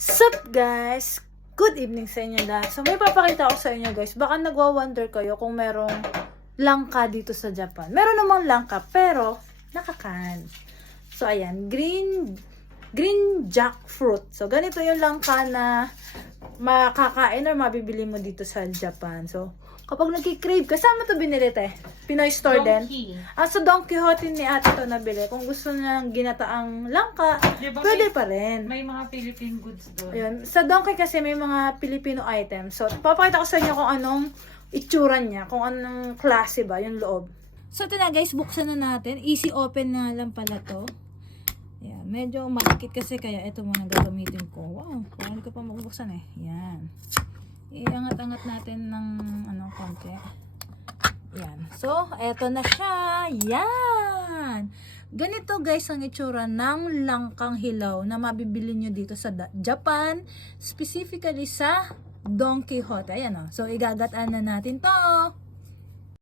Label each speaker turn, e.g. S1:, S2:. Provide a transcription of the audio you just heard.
S1: Sup guys? Good evening sa inyo lahat. So may papakita ko sa inyo guys. Baka nagwa-wonder kayo kung merong langka dito sa Japan. Meron namang langka pero nakakan. So ayan, green green jackfruit. So ganito yung langka na makakain or mabibili mo dito sa Japan. So kapag nagki-crave ka, saan mo to binili te? Pinoy store din? Donkey. Ah, sa Don Quixote ni ate to nabili. Kung gusto niya ng ginataang langka, Di ba pwede may, pa rin.
S2: may mga Philippine goods
S1: doon. Ayun. Sa Donkey kasi may mga Filipino items. So, papakita ko sa inyo kung anong itsura niya, kung anong klase ba, yung loob. So, ito na guys, buksan na natin. Easy open nga lang pala to. Medyo makikit kasi kaya ito muna gagamitin ko. Wow, hindi ko pa mabuksan eh. Yan. Iangat-angat natin ng ano, konti. Yan. So, eto na siya. Yan. Ganito guys ang itsura ng langkang hilaw na mabibili nyo dito sa Japan. Specifically sa Don Quixote. Ayan o. So, igagataan na natin to.